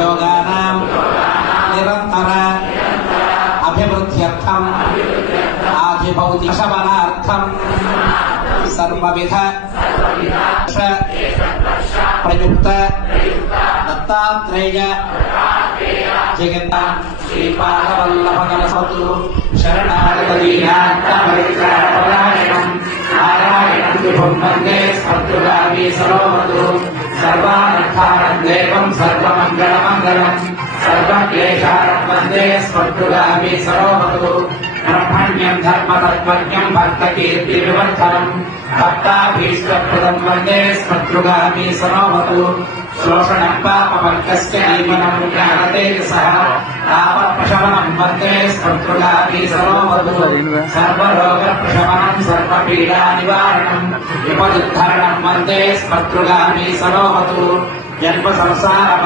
योगानां निरंतर अभिवृद्ध्यर्थम आधिभौतिकशमनार्थम सर्वविध प्रयुक्त दत्तात्रेय जगन्नाथ श्रीपादवल्लभकलसतु शरणागतदीनान्तपरित्राणपरायणं नारायणं विभुं वन्दे स्मर्तुगामी सरोवतु सर्वानर्थानन्देवं सर्वमङ्गलमङ्गलं सर्वक्लेशानं वन्दे स्मर्तुगामी सरोवतु ब्रह्मण्यं धर्मतत्त्वज्ञं भक्तकीर्तिविवर्धनं भक्ताभीष्टप्रदं वन्दे स्मर्तुगामी सरोवतु शोषणं पापवर्गस्य नियमनं ज्ञानतेजसः तापप्रशमनं वन्दे स्मर्तुगामी सरोवतु सर्वरोगप्रशमनं सर्वपीडानिवारणं विपदुद्धरणं वन्दे स्मर्तुगामी सरोवतु जन्मसंसार